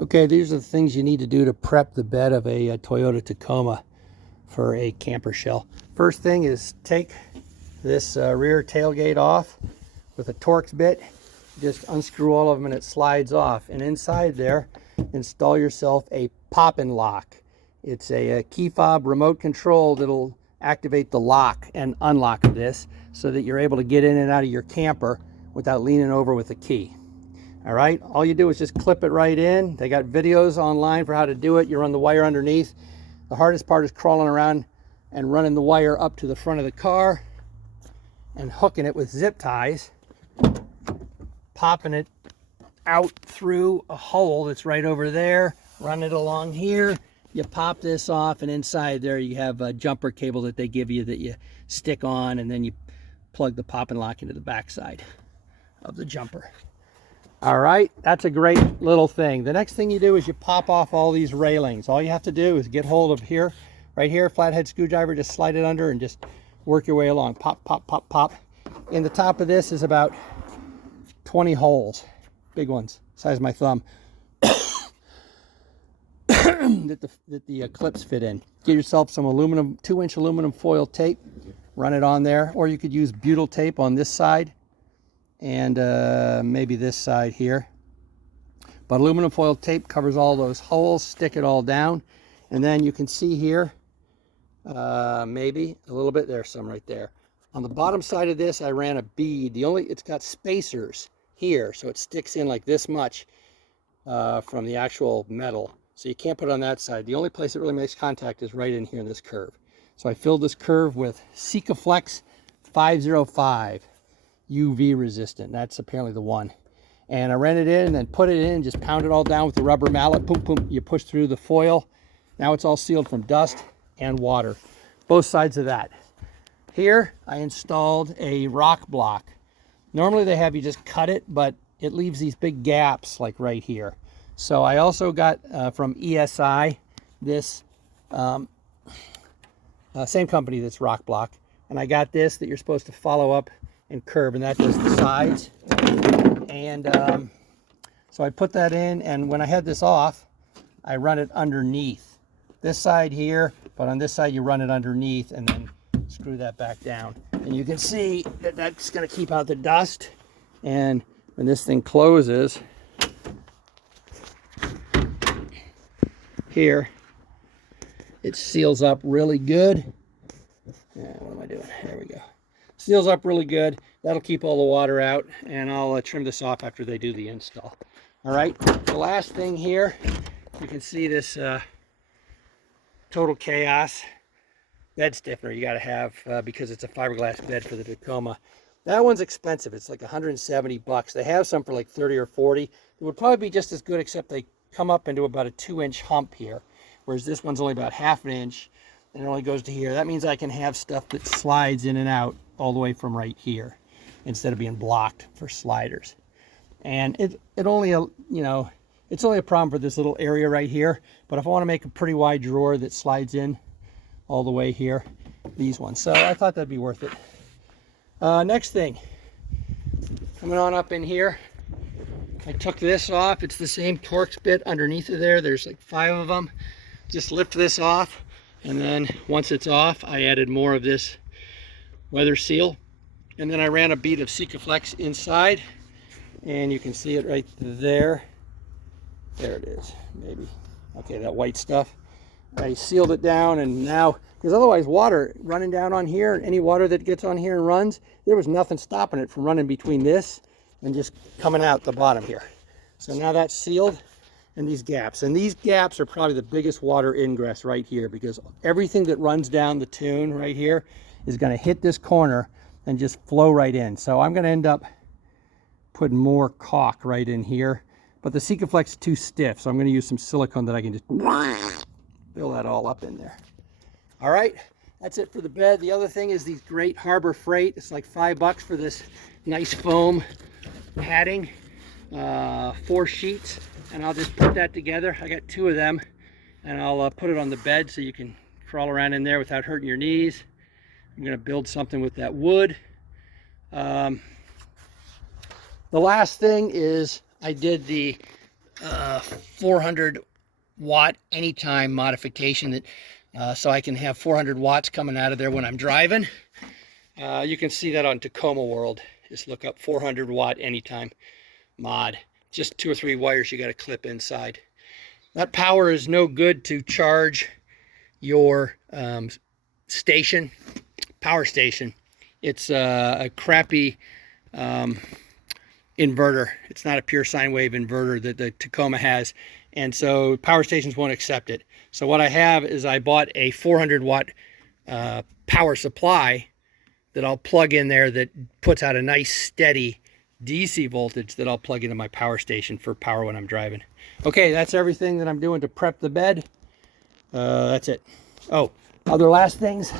Okay, these are the things you need to do to prep the bed of a Toyota Tacoma for a camper shell. First thing is take this rear tailgate off with a Torx bit. Just unscrew all of them and it slides off. And inside there, install yourself a pop-in lock. It's a key fob remote control that'll activate the lock and unlock this so that you're able to get in and out of your camper without leaning over with a key. All right, all you do is just clip it right in. They got videos online for how to do it. You run the wire underneath. The hardest part is crawling around and running the wire up to the front of the car and hooking it with zip ties, popping it out through a hole that's right over there, run it along here. You pop this off, and inside there you have a jumper cable that they give you that you stick on, and then you plug the pop and lock into the backside of the jumper. All right, that's a great little thing. The next thing you do is you pop off all these railings. All you have to do is get hold of here, right here, flathead screwdriver, just slide it under and just work your way along. Pop, pop, pop, pop. In the top of this is about 20 holes, big ones, size of my thumb, that the clips fit in. Get yourself some aluminum, 2-inch aluminum foil tape, run it on there, or you could use butyl tape on this side and maybe this side here. But aluminum foil tape covers all those holes. Stick it all down, and then you can see here, maybe a little bit, there's some right there. On the bottom side of this, I ran a bead. It's got spacers here, so it sticks in like this much from the actual metal. So you can't put it on that side. The only place it really makes contact is right in here in this curve. So I filled this curve with Sikaflex 505. UV resistant. That's apparently the one. And I ran it in and then put it in and just pound it all down with the rubber mallet. Boom, boom. You push through the foil. Now it's all sealed from dust and water. Both sides of that. Here I installed a rock block. Normally they have you just cut it, but it leaves these big gaps like right here. So I also got from ESI this same company that's rock block. And I got this that you're supposed to follow up and curve, and that does the sides. And so I put that in, and when I had this off, I run it underneath this side here, but on this side you run it underneath and then screw that back down. And you can see that that's going to keep out the dust, and when this thing closes here, it seals up really good. What am I doing? There we go. Seals up really good. That'll keep all the water out, and I'll trim this off after they do the install. All right, the last thing here, you can see this Total Chaos bed stiffener you got to have because it's a fiberglass bed for the Tacoma. That one's expensive. It's like 170 bucks. They have some for like 30 or 40. It would probably be just as good, except they come up into about a 2-inch hump here, whereas this one's only about ½ an inch, and it only goes to here. That means I can have stuff that slides in and out all the way from right here instead of being blocked for sliders. And it only, you know, it's only a problem for this little area right here, but if I want to make a pretty wide drawer that slides in all the way here, these ones. So I thought that'd be worth it. Next thing, coming on up in here, I took this off. It's the same Torx bit underneath of there. There's like 5 of them. Just lift this off, and then once it's off, I added more of this weather seal, and then I ran a bead of Sikaflex inside, and you can see it right there. There it is, maybe. Okay, that white stuff. I sealed it down, and now, because otherwise water running down on here, any water that gets on here and runs, there was nothing stopping it from running between this and just coming out the bottom here. So now that's sealed, and these gaps are probably the biggest water ingress right here, because everything that runs down the tune right here is going to hit this corner and just flow right in. So I'm going to end up putting more caulk right in here, but the Sikaflex is too stiff, so I'm going to use some silicone that I can just fill that all up in there. All right, that's it for the bed. The other thing is these great Harbor Freight. It's like $5 for this nice foam padding, 4 sheets, and I'll just put that together. I got 2 of them, and I'll put it on the bed so you can crawl around in there without hurting your knees. I'm going to build something with that wood. The last thing is I did the 400 watt anytime modification that so I can have 400 watts coming out of there when I'm driving. You can see that on Tacoma World. Just look up 400 watt anytime mod. Just 2 or 3 wires you got to clip inside. That power is no good to charge your station, power station. It's a crappy inverter. It's not a pure sine wave inverter that the Tacoma has, and so power stations won't accept it. So what I have is I bought a 400 watt power supply that I'll plug in there that puts out a nice steady DC voltage that I'll plug into my power station for power when I'm driving. Okay, that's everything that I'm doing to prep the bed. That's it. Oh, other last things.